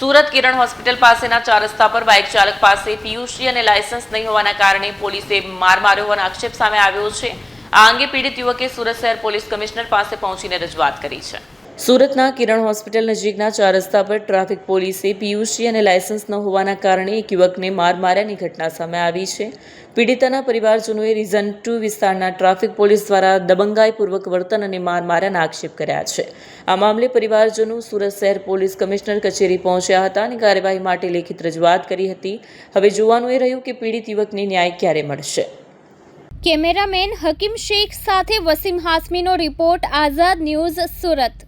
સુરત કિરણ hospital પાસેના ચાર રસ્તા પર બાઇક ચાલક પાસે પીયુસી અને લાયસન્સ નહીં હોવાના કારણે પોલીસે માર માર્યો હોવાનો આક્ષેપ સામે આવ્યો છે. આ અંગે પીડિત યુવકે સુરત શહેર પોલીસ કમિશનર પાસે પહોંચીને રજૂઆત કરી છે. સુરતના કિરણ હોસ્પિટલ નજીકના ચાર રસ્તા પર ટ્રાફિક પોલીસે પીયુસી અને લાયસન્સ ન હોવાના કારણે એક યુવકને માર માર્યાની ઘટના સામે આવી છે. પીડિતાના પરિવારજનોએ રીઝન ટુ વિસ્તારના ટ્રાફિક પોલીસ દ્વારા દબંગાઈપૂર્વક વર્તન અને માર માર્યાના આક્ષેપ કર્યા છે. આ મામલે પરિવારજનો સુરત શહેર પોલીસ કમિશનર કચેરી પહોંચ્યા હતા અને કાર્યવાહી માટે લેખિત રજૂઆત કરી હતી. હવે જોવાનું એ રહ્યું કે પીડિત યુવકને ન્યાય ક્યારે મળશે. કેમેરામેન હકીમ શેખ સાથે વસીમ હાસમીનો રિપોર્ટ આઝાદ ન્યૂઝ સુરત.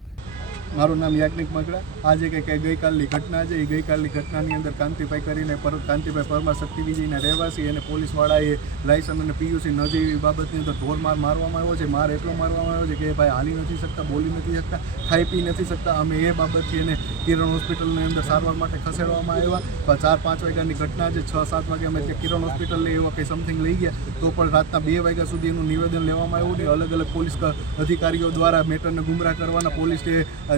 મારું નામ યાજ્ઞિક મકડા. આજે કે કે ગઈકાલની ઘટના છે. એ ગઈકાલની ઘટનાની અંદર કાંતિભાઈ કરીને પર કાંતિભાઈ પરમાર શક્તિવિજયના રહેવાસી અને પોલીસવાળાએ લાયસન્સ અને પીયુસી ન જેવી બાબતની અંદર ઢોરમાર મારવામાં આવ્યો છે. માર એટલો મારવામાં આવ્યો છે કે ભાઈ હાલી નથી શકતા, બોલી નથી શકતા, ખાઈ પી નથી શકતા. અમે એ બાબતથી એને કિરણ હોસ્પિટલની અંદર સારવાર માટે ખસેડવામાં આવ્યા. ચાર પાંચ વાગ્યાની ઘટના છે. છ સાત વાગે અમે ત્યાં કિરણ હોસ્પિટલને એવા કંઈ સમથિંગ લઈ ગયા. તો પણ રાતના બે વાગ્યા સુધી એનું નિવેદન લેવામાં આવ્યું નહીં અલગ અલગ પોલીસ અધિકારીઓ દ્વારા મેટરને ગુમરાહ કરવાના પોલીસે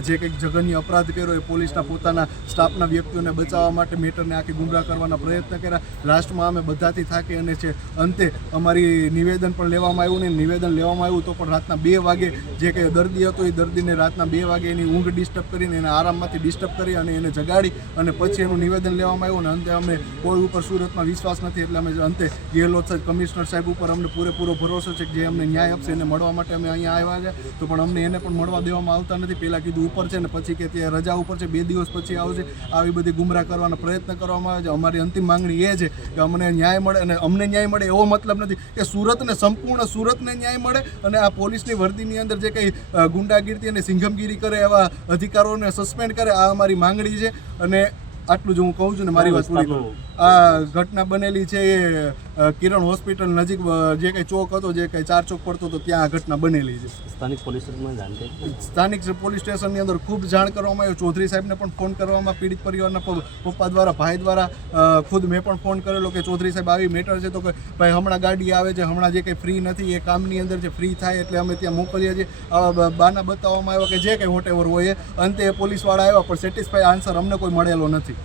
જે કંઈક જઘન્ય અપરાધ કર્યો એ પોલીસના પોતાના સ્ટાફના વ્યક્તિઓને બચાવવા માટે મેટરને આખી ગુમરાહ કરવાના પ્રયત્ન કર્યા. લાસ્ટમાં અમે બધાથી થાકી અને છે, અંતે અમારી નિવેદન પણ લેવામાં આવ્યું ને નિવેદન લેવામાં આવ્યું તો પણ રાતના બે વાગે જે કંઈ દર્દી હતો એ દર્દીને રાતના બે વાગે એની ઊંઘ ડિસ્ટર્બ કરીને એને આરામમાંથી ડિસ્ટર્બ કરી અને એને જગાડી અને પછી એનું નિવેદન લેવામાં આવ્યું અને અંતે અમે કોઈ ઉપર સુરતમાં વિશ્વાસ નથી એટલે અમે અંતે ગેહલોત કમિશનર સાહેબ ઉપર અમને પૂરેપૂરો ભરોસો છે કે જે અમને ન્યાય આપશે એને મળવા માટે અમે અહીંયા આવ્યા છે. તો પણ અમને એને પણ મળવા દેવામાં આવતા નથી. પહેલાં કીધું ઉપર છે ને પછી કે તે રજા ઉપર છે, બે દિવસ પછી આવશે. આવી બધી ગુમરાહ કરવાનો પ્રયત્ન કરવામાં આવે છે. અમારી અંતિમ માંગણી એ છે કે અમને ન્યાય મળે અને અમને ન્યાય મળે એવો મતલબ નથી કે સુરતને સંપૂર્ણ સુરતને ન્યાય મળે અને આ પોલીસની વર્દીની અંદર જે કંઈ ગુંડાગીરી અને સિંઘમગીરી કરે એવા અધિકારોને સસ્પેન્ડ કરે, આ અમારી માંગણી છે. અને આટલું જ હું કહું છું ને મારી વાત પૂરી આ ઘટના બનેલી છે એ કિરણ હોસ્પિટલ નજીક જે કંઈ ચોક હતો જે કંઈ ચાર ચોક પડતો હતો ત્યાં આ ઘટના બનેલી છે. સ્થાનિક પોલીસ સ્ટેશનમાં જાણ સ્થાનિક પોલીસ સ્ટેશનની અંદર ખૂબ જાણ કરવામાં આવ્યો ચૌધરી સાહેબને પણ ફોન કરવામાં પીડિત પરિવારના પપ્પા દ્વારા ભાઈ દ્વારા ખુદ મેં પણ ફોન કરેલો કે ચૌધરી સાહેબ આવી મેટર છે તો કે ભાઈ હમણાં ગાડી આવે છે હમણાં જે કંઈ ફ્રી નથી એ કામની અંદર જે ફ્રી થાય એટલે અમે ત્યાં મોકલીએ છીએ. આવા બાના બતાવવામાં આવ્યા કે જે કંઈ વોટેવર હોય એ અંતે પોલીસવાળા આવ્યા પણ સેટિસ્ફાઈ આન્સર અમને કોઈ મળેલો નથી.